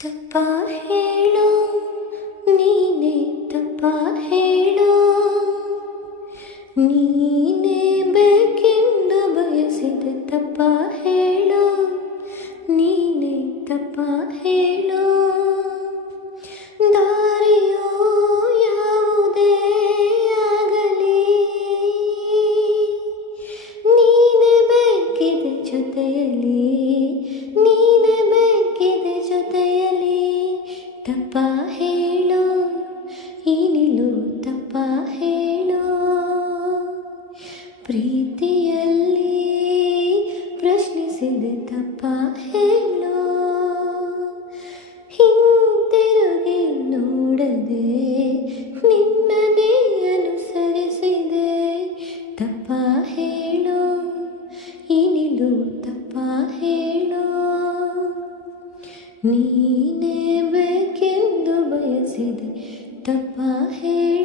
ತಪ್ಪ ಹೇಳು ನೀನೇ, ತಪ್ಪ ಹೇಳು ನೀನೇ ಬೇಕೆಂದು ಬಯಸಿದೆ. ತಪ್ಪ ಹೇಳು ನೀನೇ, ತಪ್ಪ ಹೇಳು ದಾರಿಯೋ ಯಾವುದೇ ಆಗಲಿ ನೀನೇ ಬೇಕಿದೆ ಜೊತೆಯಲ್ಲಿ, ನೀನೇ ಬೇಕಿದೆ ಜೊತೆಯಲ್ಲಿ. ತಪ್ಪ ಹೇಳು ಈ ನಿಲು, ತಪ್ಪ ಹೇಳು ಪ್ರೀತಿಯಲ್ಲಿ ಪ್ರಶ್ನಿಸಿದೆ. ತಪ್ಪ ಹೇಳು ಹಿಂತಿರುಗಿ ನೋಡದೆ ನಿನ್ನನೇ ಅನುಸರಿಸಿದೆ. ತಪ್ಪ ಹೇಳು ಈ ನಿಲು, ತಪ್ಪ ಹೇಳು ನೀನೇ ಬೇಕೆಂದು ಬಯಸಿದೆ. ತಪ್ಪ ಹೇಳು.